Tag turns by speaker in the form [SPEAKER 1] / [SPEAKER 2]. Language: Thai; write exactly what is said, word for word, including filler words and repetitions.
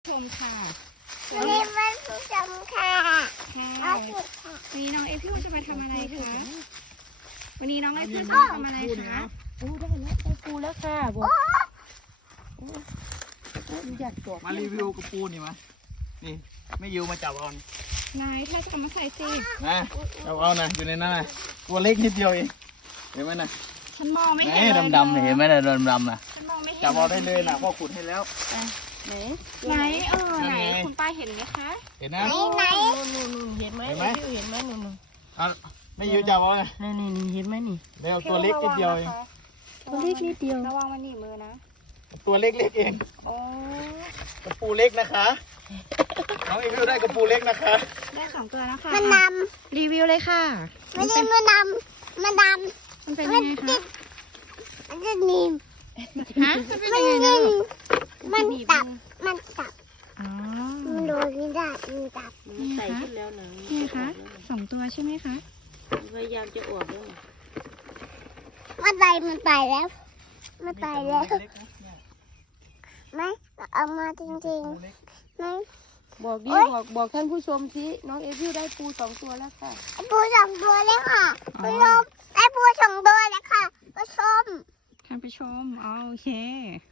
[SPEAKER 1] ชมค่ะ
[SPEAKER 2] วันนี้วันผู้ชมค่ะ
[SPEAKER 1] ค่ะ
[SPEAKER 2] เอาสิค่ะ
[SPEAKER 1] วันนี้น้องเอพิวจะมาทำอะไรคะ วันนี้น้องเอพิวจะ
[SPEAKER 2] อ้
[SPEAKER 1] มา
[SPEAKER 2] อ
[SPEAKER 1] ทำอะไรคะ
[SPEAKER 3] ปูได้แล้วได้ปูแล้วค่ะบอกอยากจบ
[SPEAKER 4] มารีวิวกระปูนี่มานี่ไม่ยิวมาจับเอานะ
[SPEAKER 1] นายถ้าจะเอามาใส่สิ
[SPEAKER 4] นะจับเอานะอยู่ในนั้นนะตัวเล็กนิดเดียวเองเห็นไหมนะ
[SPEAKER 1] ฉันมองไม่
[SPEAKER 4] แห
[SPEAKER 1] เห็นเลย
[SPEAKER 4] มดำๆเนี่ยเห็นไหมนะดำๆนะ
[SPEAKER 1] ฉันมองไม่เห็น
[SPEAKER 4] จับเอาได้เลยนะพ่อขุดให้แล้ว
[SPEAKER 3] ไหน
[SPEAKER 1] ไหนเออไหน
[SPEAKER 4] นั่นไง
[SPEAKER 1] คุณป้าเห็นไหมคะ
[SPEAKER 4] เห็นนะ
[SPEAKER 2] ไหนไหน
[SPEAKER 3] นู่นนู่นเห็นไหม
[SPEAKER 4] เห็นไหม
[SPEAKER 3] เห็นไหมนู่นนู่น
[SPEAKER 4] เอาไม่ยิวจับเอานะ
[SPEAKER 3] นี่นี่นี่เห็นไหมนี่
[SPEAKER 4] เดี๋ยวตัวเล็กนิดเดียวเอง
[SPEAKER 3] ตัวเล็กนิดเดียว
[SPEAKER 1] ระวังมันหนีบมือนะ
[SPEAKER 4] ตัวเล็กๆเอง
[SPEAKER 1] โอ้
[SPEAKER 4] กระปูเล็กนะคะน้องอีวิวได้กระปูเล็กนะคะ
[SPEAKER 1] ได้สองตัวแล้วค่ะ
[SPEAKER 2] มันด
[SPEAKER 1] รีวิวเลยค่ะ
[SPEAKER 2] ำไม่ใช่มันดำมันด
[SPEAKER 1] มันเป็น
[SPEAKER 2] ำ
[SPEAKER 1] ยังไงคะ
[SPEAKER 2] มันจะนิ่ม
[SPEAKER 1] ฮะมันเป็น
[SPEAKER 2] มั
[SPEAKER 1] ยั
[SPEAKER 2] น
[SPEAKER 1] งไงนะ
[SPEAKER 2] นิ่ม
[SPEAKER 1] ลูก
[SPEAKER 2] มันตับมันตับ
[SPEAKER 1] อ๋อ
[SPEAKER 2] มันโดนนี่ได้มันตับ
[SPEAKER 3] มันใส่ขึ้นแล้วนะ
[SPEAKER 1] นี่คะสองตัวใช่ไหมคะ
[SPEAKER 3] พยายามจะออกแล้ว
[SPEAKER 2] มันไปมันไปแล้วมันไปแล้ว
[SPEAKER 4] เล็กนะเนี่ย
[SPEAKER 2] ไม่เอามาจริง
[SPEAKER 4] ปูเล็ก
[SPEAKER 2] ๆไม่
[SPEAKER 3] บอกดิบอกบอกท่านผู้ชมสิน้องเอวิวได้ปูสองตัวแล้วค่ะ
[SPEAKER 2] ไอ้ปูสองตัวเลยค่ะผู้ชมไอ้ปูสองตัวเลยค่ะผู้ชม
[SPEAKER 1] ท่านผู้ชมอ๋อโอเค